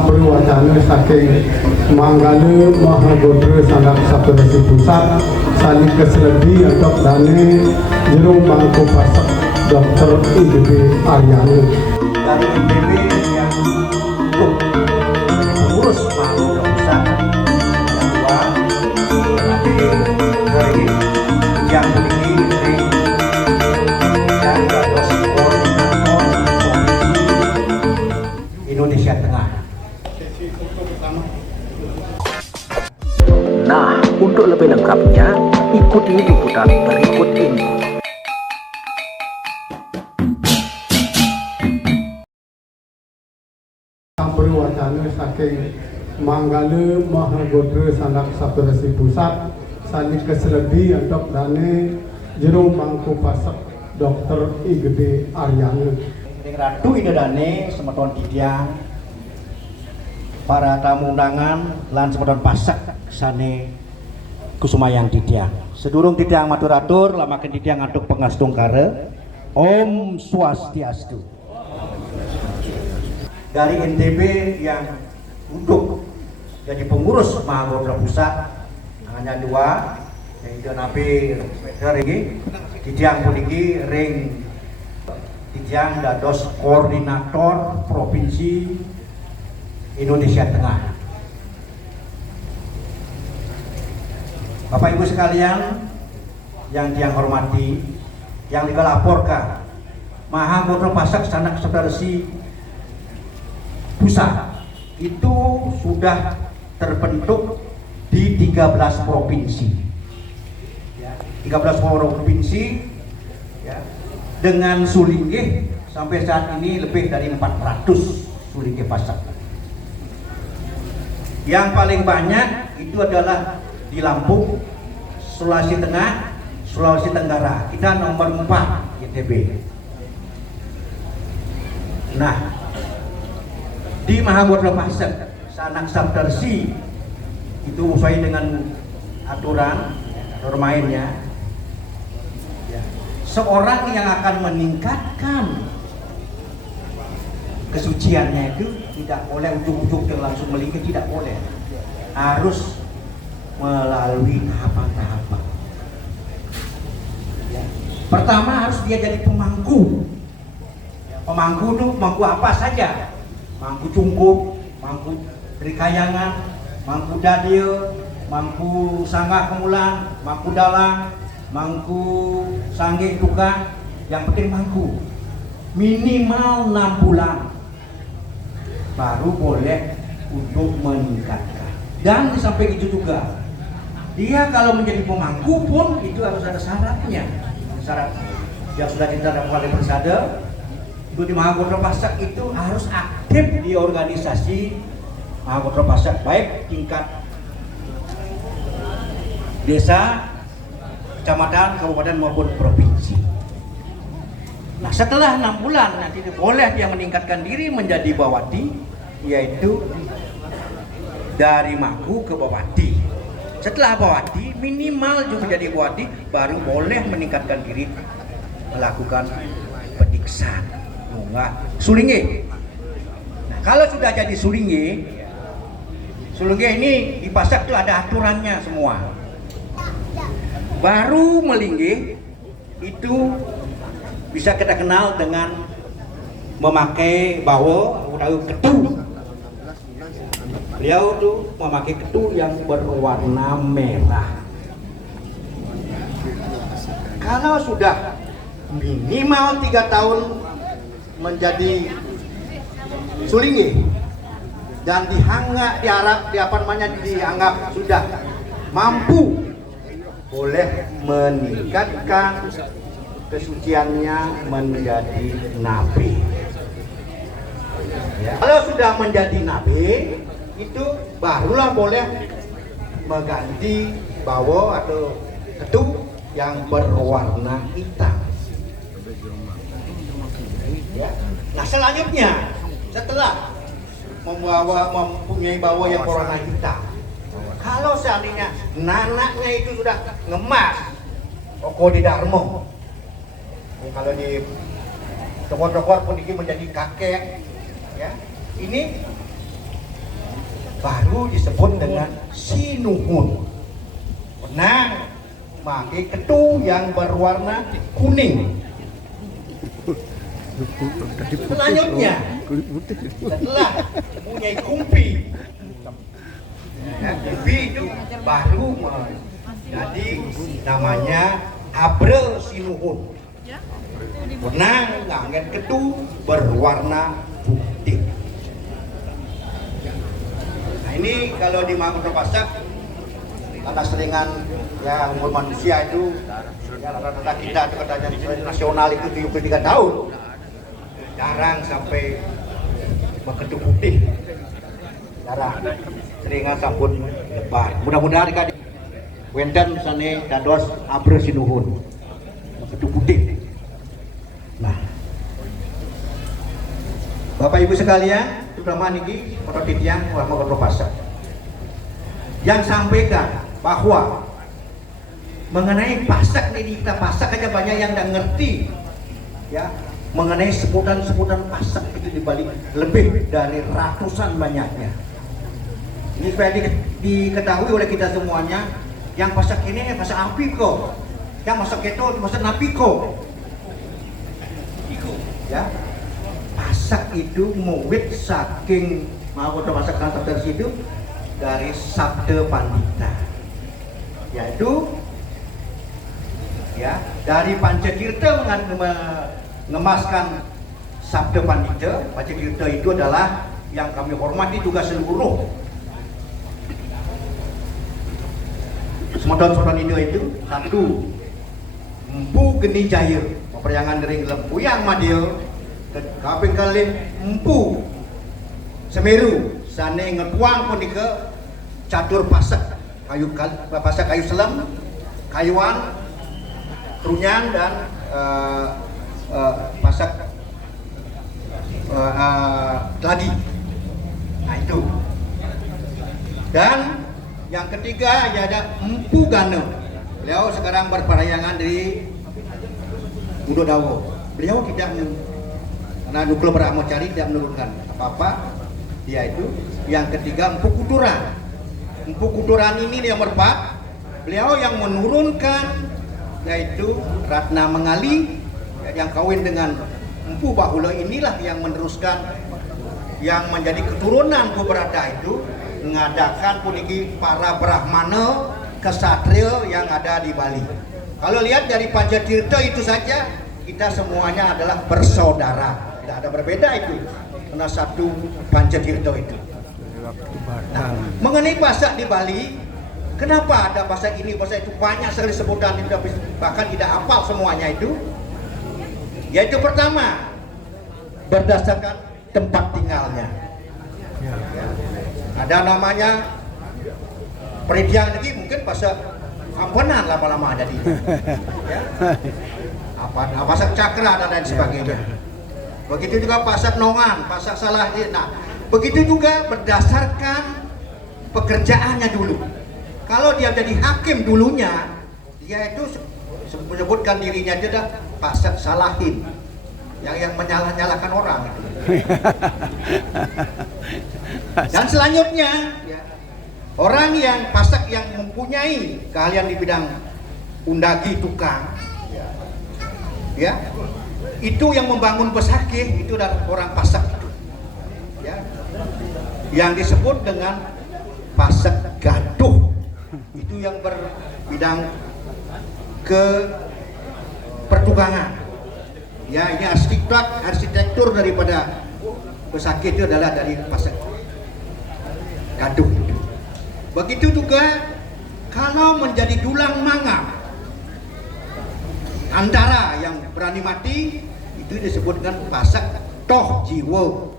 Sampri wacana saking Manggala Mahagodra Sandak Saptarsi Pusat Sani Keseledi untuk dane Jero Bangku Pasak Dr. IDB Aryani dari IDB yang untuk mengurus Mahagodra Pusat yang dua nanti dari yang memiliki yang gados koordinator Indonesia Tengah. Nah, untuk lebih lengkapnya, ikuti liputan berikut ini. Sampri wacana saking Manggala Mahagodra Sandak Saptarsi Pusat Sani Keseledi untuk dane Jero Bangku Pasak Dr. IDB Aryani Ratu Idedane semeton Didiang para tamu undangan lan semeton pasak sane kusumayang Didiang sedurung Didiang maturatur lamaken Didiang antuk pengastungkara Om Swastiastu dari NTB yang duduk jadi pengurus Mahagodra Pusat hanya dua yang nabi meter ini Didiang puniki ring Didiang dados koordinator provinsi Indonesia Tengah. Bapak Ibu sekalian yang Diang hormati, yang dilaporkan Mahagodra Pasak Sandak Saptarsi Pusat itu sudah terbentuk di 13 provinsi. 13 provinsi ya, dengan Sulingge sampai saat ini lebih dari 400 Sulingge Pasak. Yang paling banyak itu adalah di Lampung, Sulawesi Tengah, Sulawesi Tenggara. Kita nomor 4 ITB. Nah, di Mahagodra Pasak Sandak Saptarsi itu sesuai dengan aturan mainnya. Seorang yang akan meningkatkan kesuciannya itu tidak boleh ujung-ujung langsung melingkar, tidak boleh, harus melalui tahapan-tahapan. Pertama harus dia jadi pemangku. Pemangku itu pemangku apa saja, mangku cungkup, mangku trikayangan, mangku dadil, mangku sanggah kemulan, mangku dalang, mangku sanggih tukang, yang penting mangku minimal 6 bulan baru boleh untuk meningkatkan. Dan sampai itu juga dia kalau menjadi pemangku pun itu harus ada syaratnya. Syarat yang sudah kita dapat oleh Persada itu di Mahagodra Pasak itu harus aktif di organisasi Mahagodra Pasak baik tingkat desa, kecamatan, kabupaten maupun provinsi. Nah, setelah 6 bulan nanti boleh dia meningkatkan diri menjadi bawati, yaitu dari Maku ke bawati. Setelah bawati minimal juga menjadi bawati baru boleh meningkatkan diri melakukan pediksan, munggah Sulingge. Nah, kalau sudah jadi Sulingge ini di Pasak itu ada aturannya semua. Baru melingge itu bisa kita kenal dengan memakai bawa atau ketu. Beliau tuh memakai ketu yang berwarna merah. Kalau sudah minimal 3 tahun menjadi Sulingge dan dianggap sudah mampu boleh meningkatkan kesuciannya menjadi nabi. Ya. Kalau sudah menjadi nabi, itu barulah boleh mengganti bawa atau ketu yang berwarna hitam. Ya. Nah, selanjutnya setelah mempunyai bawa yang berwarna hitam, kalau seandainya nanaknya itu sudah ngemas, Oko di Darmo, kalau di tokor-tokor pun ini menjadi kakek, ya. Ini baru disebut dengan sinuhun. Benang pakai ketu yang berwarna kuning. Selanjutnya setelah mempunyai kumpi, ya, kumpi itu baru jadi namanya abre sinuhun. Benang ngangin ketu berwarna putih. Nah ini kalau di Mangkunegaran Pasak, karena seringan ya umur manusia itu ya rata-rata kita itu katanya nasional itu 73 tahun, jarang sampai beketu putih, jarang, seringan sampun lebar. Mudah-mudahan dikali wenten sane dados abre sinuhun beketu putih. Nah, Bapak Ibu sekalian, terutama niki para titiang Mangkunegaran Pasak yang sampaikan bahwa mengenai Pasak ini, kita Pasak aja banyak yang nggak ngerti ya mengenai sebutan-sebutan Pasak itu dibalik lebih dari ratusan banyaknya. Ini supaya diketahui oleh kita semuanya, yang Pasak ini Pasak Apiko, yang Pasak itu Pasak Napiko ya. Pasak itu muwit saking Mangkunegaran Pasak kan itu dari Sabda Pandita, yaitu ya dari Pancakirta mengemaskan Sabda Pandita. Pancakirta itu adalah yang kami hormati juga seluruh semodon-semodon itu. Satu, Empu Geni Jaya, peperyangan dari Lempuyang Madia, kaping kali Empu Semeru, sane ngetuang punika catur pasak kayu selam, kayuan, trunyan dan pasak lagi. Nah itu. Dan yang ketiga ada Empu Gana. Beliau sekarang berperayangan di Udo Dawo. Beliau tidak karena Nukul Brahmacari tidak menurunkan apa-apa. Dia itu. Yang ketiga Empu Kuturan. Empu Kuturan ini yang berempat, beliau yang menurunkan yaitu Ratna Mengali yang kawin dengan Empu Bahula, inilah yang meneruskan yang menjadi keturunan Kuberata itu mengadakan puniki para Brahmana kesatria yang ada di Bali. Kalau lihat dari Pancatirta itu saja kita semuanya adalah bersaudara, tidak ada berbeda itu karena satu Pancatirta itu. Nah, mengenai Pasak di Bali, kenapa ada Pasak ini, Pasak itu banyak sekali sebutan, bahkan tidak hafal semuanya itu. Yaitu pertama, berdasarkan tempat tinggalnya. Ada namanya Peridiang lagi, mungkin Pasak Ampenan lama-lama jadi. Ya. Pasak Cakra dan lain sebagainya. Begitu juga Pasak Nongan, Pasak Salahin. Nah, begitu juga berdasarkan pekerjaannya dulu. Kalau dia jadi hakim dulunya, dia itu menyebutkan dirinya dia adalah Pasak Salahin, yang menyalah-nyalahkan orang itu. Dan selanjutnya ya, orang yang Pasak yang mempunyai keahlian di bidang undagi tukang ya, itu yang membangun pesakit itu adalah orang Pasak itu ya, yang disebut dengan Pasak Gaduh, itu yang berbidang ke pertukangan ya. Ini arsitektur daripada pesakit itu adalah dari Pasak Gaduh itu. Begitu juga kalau menjadi dulang manga antara yang berani mati itu disebutkan Pasak Toh Jiwo.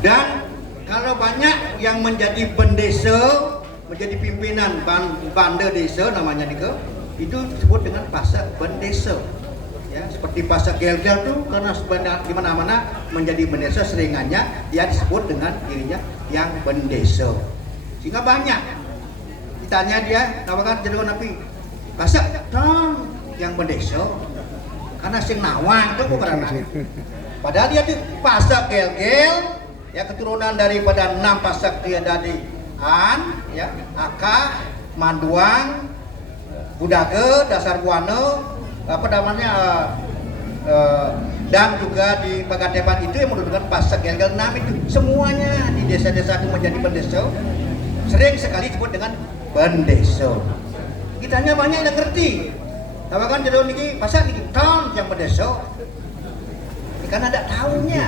Dan kalau banyak yang menjadi bendesa, menjadi pimpinan banda desa namanya itu disebut dengan Pasak Bendesa. Ya, seperti Pasak Gel-Gel tuh karena sebenarnya di mana-mana menjadi bendesa, seringannya dia disebut dengan dirinya yang bendesa. Sehingga banyak ditanya dia, nawakan jadi napi Pasak dong yang bendesa, karena sing nawang tuh bukan. Padahal dia tuh Pasak Gel-Gel ya keturunan daripada 6 pasak dia dari An, ya, Aka, Manduang, Budage, Dasar Buana, apa namanya, dan juga di Pagadepan itu yang mendudukan pasak yang ke-6 itu semuanya di desa-desa itu menjadi pendeso, sering sekali disebut dengan pendeso. Kitanya banyak yang ngerti. Tapi kan jadi niki pasak niki tahun yang pendeso. Karena ada tahunnya.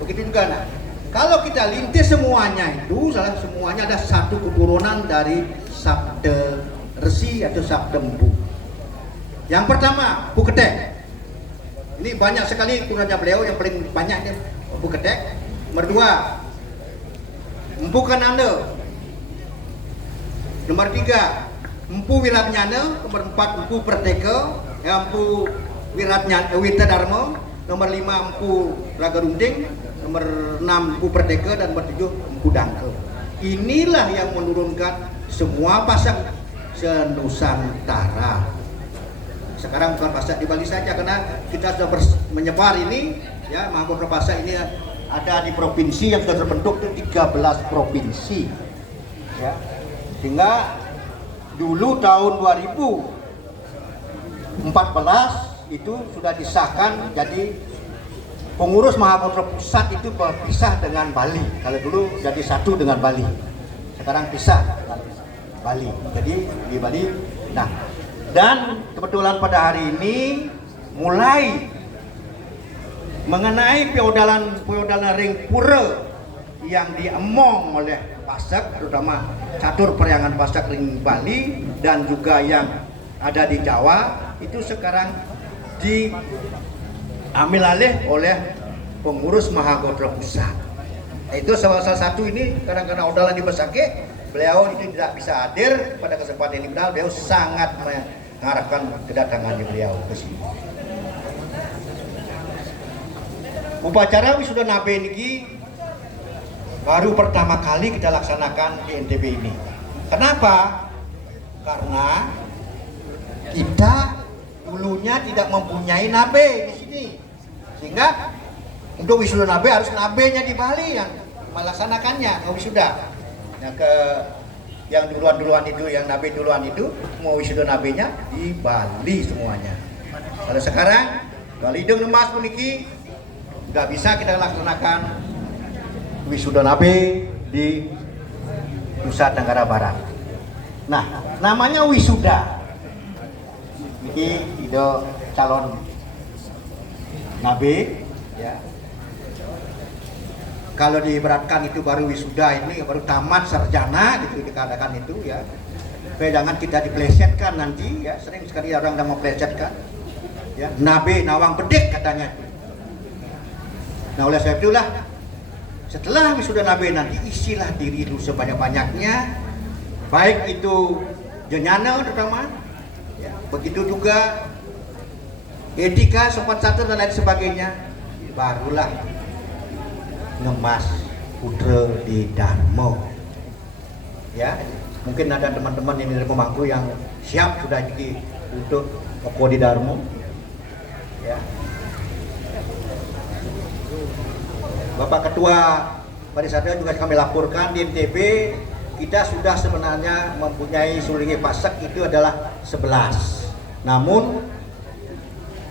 Begitu juga nah. Kalau kita lintis semuanya itu, semuanya ada satu keturunan dari Sabda Resi atau Sabda Empu. Yang pertama, Bu Ketek. Ini banyak sekali keturunannya beliau, yang paling banyaknya Bu Ketek. Nomor 2, Empu Kananda. Nomor 3, Empu Wiratnyana. Nomor 4, Empu Perdeka. Empu Witadharma. Nomor 5 Empu Raga Runding, nomor 6 Empu Perdeka, dan nomor 7 Empu Dangke. Inilah yang menurunkan semua pasak se-Nusantara. Sekarang bukan pasak di Bali saja, karena kita sudah menyebar ini, ya, Mahagodro Pasak ini ada di provinsi yang sudah terbentuk itu 13 provinsi. Ya. Sehingga dulu tahun 2014 itu sudah disahkan jadi pengurus Mahagodro Pusat itu berpisah dengan Bali. Kalau dulu jadi satu dengan Bali, sekarang pisah dengan Bali. Jadi di Bali. Nah, dan kebetulan pada hari ini mulai mengenai feodalan ring pura yang diemong oleh Pasak, terutama catur peryangan Pasak ring Bali dan juga yang ada di Jawa, itu sekarang diambil alih oleh pengurus Mahagodro Pusat. Itu salah satu ini kadang-kadang Odalan di Besake, beliau itu tidak bisa hadir pada kesempatan ini, padahal beliau sangat mengharapkan kedatangannya beliau ke sini. Upacara wisuda Nabe ini baru pertama kali kita laksanakan di NTB ini. Kenapa? Karena kita dulunya tidak mempunyai nabe di sini, sehingga untuk wisuda nabe harus nabenya di Bali yang melaksanakannya ke wisuda. Nah, yang duluan itu, yang nabe duluan itu, mau wisuda nabenya di Bali semuanya. Kalau sekarang Bali Hidung Lemas puniki nggak bisa kita laksanakan wisuda nabe di Nusa Tenggara Barat. Nah, namanya wisuda. Ini itu calon nabe, ya. Kalau diibaratkan itu baru wisuda, ini baru tamat sarjana gitu dikatakan itu, ya. Supaya jangan kita diplesetkan nanti, ya. Sering sekali orang yang mau plesetkan, ya. Nabe nawang bedek katanya. Nah, oleh sebab itulah setelah wisuda nabe nanti isilah diri itu sebanyak-banyaknya, baik itu jenyana terutama. Begitu juga etika, sopan santun dan lain sebagainya, barulah ngemas putra di Dharma. Ya, mungkin ada teman-teman ini dari pemangku yang siap sudah jadi untuk Oko di Dharma. Ya. Bapak Ketua Parisada juga kami laporkan di NTB kita sudah sebenarnya mempunyai Sulingi Pasak itu adalah 11. Namun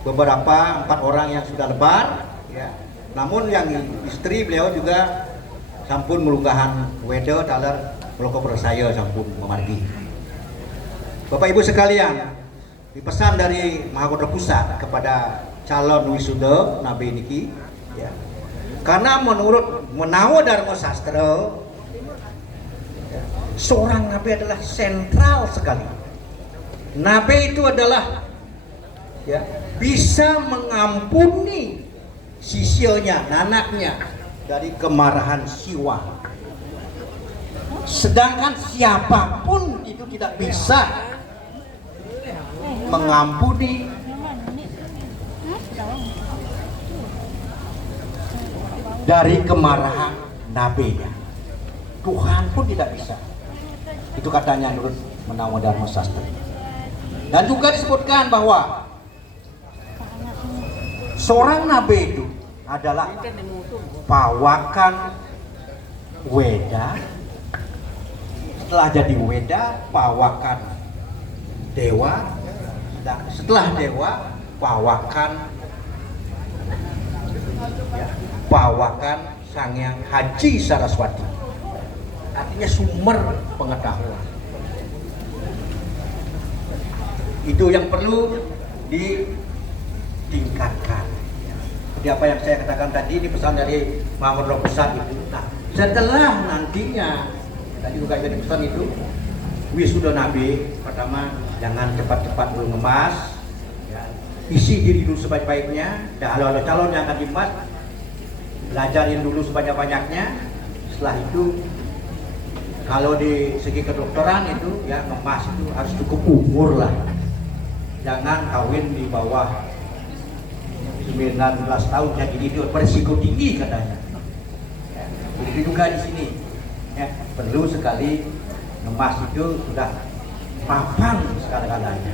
beberapa 4 orang yang sudah lebar, ya. Namun yang istri beliau juga sampun melunggahan wedo taler meloko bersaya sampun memargi. Bapak Ibu sekalian, dipesan dari Mahagodro Pusat kepada calon wisuda nabe niki, ya. Karena menurut menawa Dharma Sastra, seorang nabe adalah sentral sekali. Nabe itu adalah, ya, bisa mengampuni sisilnya, anaknya dari kemarahan siwa. Sedangkan siapapun itu tidak bisa mengampuni dari kemarahan nabe-nya. Tuhan pun tidak bisa. Itu katanya menurut Menawa Dharma Sastra. Dan juga disebutkan bahwa seorang nabe itu adalah pawakan Weda. Setelah jadi Weda, pawakan dewa. Setelah dewa, pawakan Sang Hyang Haji Saraswati. Artinya sumber pengetahuan. Itu yang perlu ditingkatkan. Jadi apa yang saya katakan tadi, ini pesan dari Mahmud Roh Besar itu. Nah, setelah nantinya tadi juga jadi pesan itu, wisuda Nabi pertama jangan cepat-cepat belum ngemas, ya. Isi diri dulu sebaik-baiknya. Dan kalau ada calon yang akan dimas, belajarin dulu sebanyak-banyaknya. Setelah itu, kalau di segi kedokteran itu ya ngemas itu harus cukup umur lah. Jangan kawin di bawah 19 tahun, jadi itu berisiko tinggi katanya. Ya, begitu juga di sini. Ya, perlu sekali ngemas itu sudah mapan segala-galanya.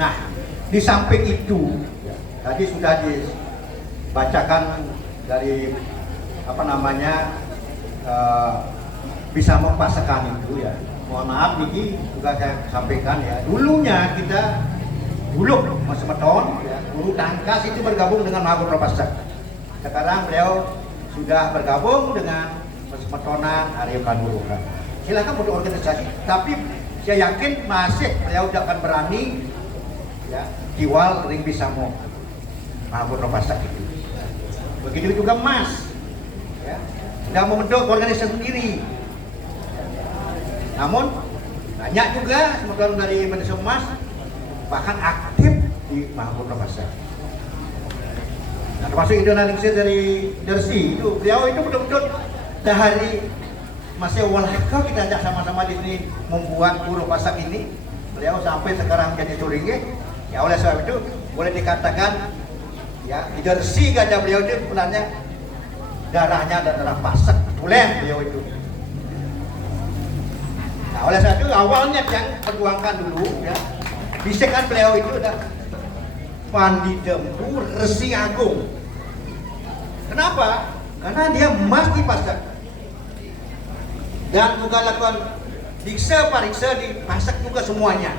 Nah, di samping itu tadi sudah dibacakan dari apa namanya bisa mempasakan itu ya. Mohon maaf niki juga saya sampaikan ya. Dulunya kita Buluk Mas Meton ya, guru tangkas itu bergabung dengan Mahmud Roh Besar. Sekarang beliau sudah bergabung dengan Mas Metonan Arya Kanurura. Silakan untuk organisasi, tapi saya yakin masih beliau tidak akan berani ya diwal ring bisamo Mahmud Roh Besar itu. Begitu juga Mas ya, sudah membentuk organisasi sendiri. Namun banyak juga teman-teman dari Majelis Mas bahkan aktif di Mahmud Roh Besar. Nah, termasuk Indonesia dari Dersi itu, beliau itu betul-betul dari masih walakau kita ajak sama-sama di sini membuat Roh Besar ini. Beliau sampai sekarang jadi turingnya. Ya oleh sebab itu boleh dikatakan ya di Dersi gajah beliau itu sebenarnya darahnya dan darah Pasak, boleh beliau itu. Nah, oleh sebab itu awalnya yang perjuangkan dulu ya, bisikan beliau itu udah Pandi Dempu Resi Agung. Kenapa? Karena dia emas di Pasak dan juga lakukan diksa pariksa di Pasak juga semuanya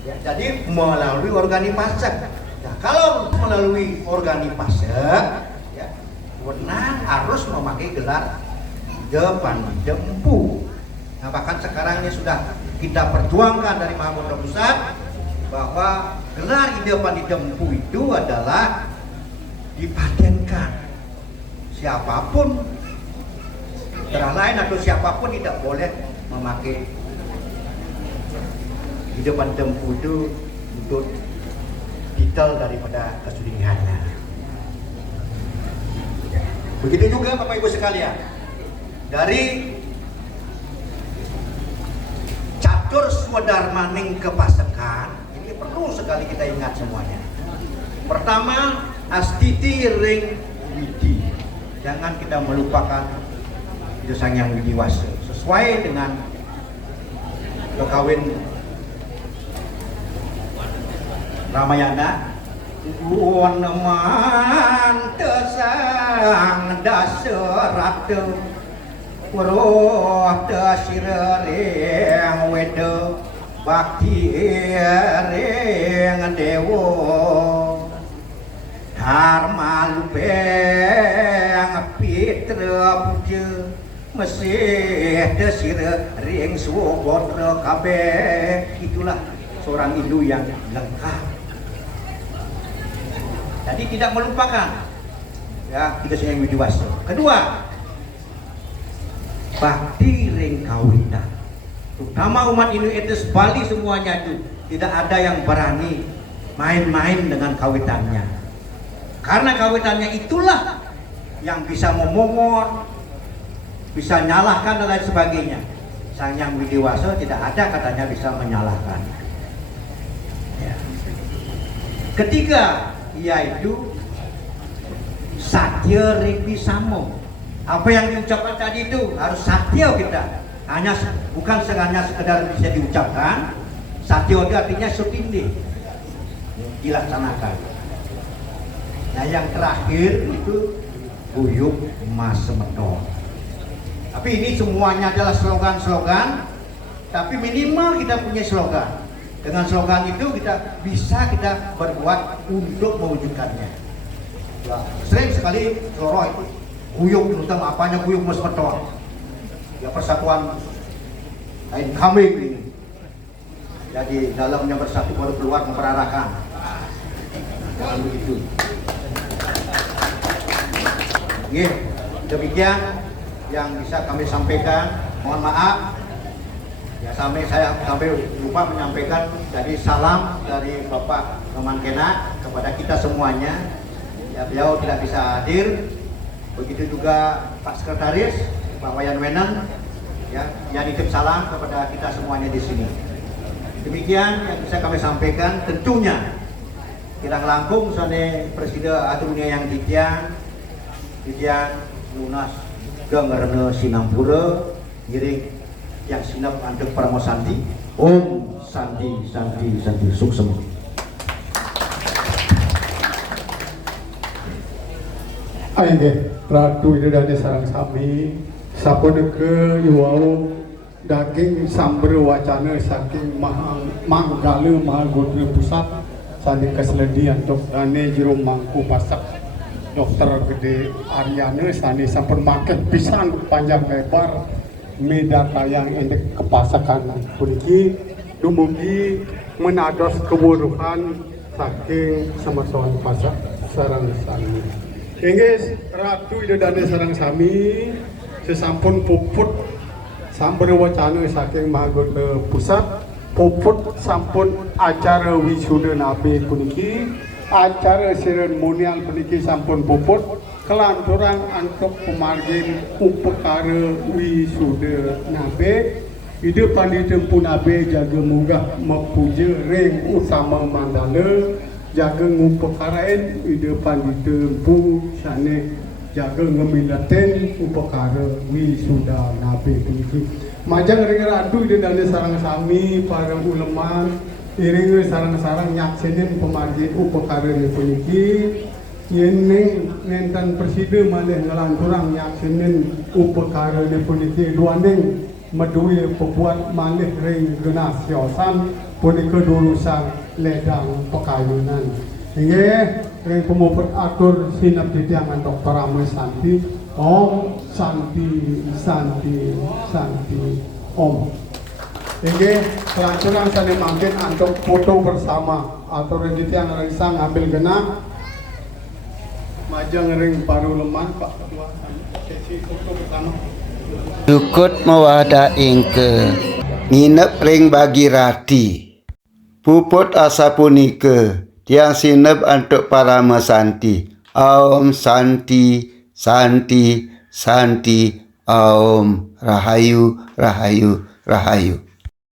ya, jadi melalui organi Pasak. Nah, kalau melalui organi Pasak ya, benar harus memakai gelar Pandi Dempu. Nah, bahkan sekarang ini sudah kita perjuangkan dari Mahmud Roh Besar bahwa gelar Ide Pandi Dempu itu adalah dipatenkan. Siapapun daerah lain atau siapapun tidak boleh memakai Ide Pandi Dempu itu untuk titel daripada kesudihannya. Begitu juga Bapak Ibu sekalian, dari Catur Swadharmaning Kepasekan ini perlu sekali kita ingat semuanya. Pertama, Astiti Ring Widi, jangan kita melupakan itu Sang Hyang Widiwasa sesuai dengan kekawin Ramayana. Waneman tesang daserate Puruh tesirering wede bakti ring dewo Dharma lupeng pitra puja mesih tesirering suwogotra kabeh. Itulah seorang Hindu yang lengkap. Jadi tidak melupakan ya kita Sang Hyang Widiwasa. Kedua, bakti ring kawitan. Terutama umat Hindu etnis Bali semuanya itu tidak ada yang berani main-main dengan kawitannya. Karena kawitannya itulah yang bisa memongot, bisa nyalahkan dan lain sebagainya. Sang Hyang Widiwasa tidak ada katanya bisa menyalahkan. Ya. Ketiga, yaitu Satya ring bisamo. Apa yang diucapkan tadi itu harus satya kita. Hanya bukan hanya sekedar bisa diucapkan. Satya itu artinya setindih. dilaksanakan. Nah yang terakhir itu guyub Mas Semeton. Tapi ini semuanya adalah slogan-slogan, tapi minimal kita punya slogan. Dengan slogan itu kita berbuat untuk mewujudkannya. Ya, sering sekali Soro itu guyub tentang apanya guyub Mas Semeton. Ya persatuan lain kambing ini. Jadi dalamnya bersatu baru keluar memperarakan. Jangan begitu. Demikian yang bisa kami sampaikan. Mohon maaf ya saya sampai lupa menyampaikan dari salam dari Bapak Memankena kepada kita semuanya. Ya, beliau tidak bisa hadir. Begitu juga Pak Sekretaris Pak Wayan Wenan ya, yang nitip salam kepada kita semuanya di sini. Demikian yang bisa kami sampaikan. Tentunya kirang langkung sane Presiden Atunia yang Didian lunas gangarna sinampura ngiring yang sinap andek Paramo Santi. Om Santi suksema. Ayo Ratu itu dari sarang sami sapuneke yuwau daging samber wacana saking manggala mahagodra pusat sani keseledi antuk dane jero mangku pasak dokter gede Aryana sani sampun maket pisan panjang lebar medata yang endek kepasakan puniki dumugi menados kewuruhan saking samasoan pasak sarang sami. Inggih Ratu Idodane sareng sami sesampun puput samber wacana saking Mahagodha Pusat puput sampun acara wisuda nabe puniki acara seremonial puniki sampun puput kelanturan antuk pemargin upekara wisuda nabe ide panditempu nabe jaga munggah mepuja ring utama mandala jaga ngupekarain ide panditempu sane jaga ngemilaten upekara wisuda nabe puniki majang ring radu ide dane sarang sami para ulama iring sarang-sarang nyaksenin pemargin upekara ni puniki yening ngenten presiden malih ngelanturang nyaksenin upekara ni puniki duanding medui pebuat malih ring genasiosan punika durusan ledang pekayunan. Inggih ring pemuput atur sinep ditiangan Dr. Ramli Santi. Om Santi Om. Inggih kelancuran sane mangkin antuk foto bersama atur ring ditiang risang ngambil genah majang ring paru lemah Pak Ketua sesi foto bersama. Dukut mewada ingke nginep ring bagi rati puput asa punike tiang sinep antuk Paramo Santi. Om Santi Om Rahayu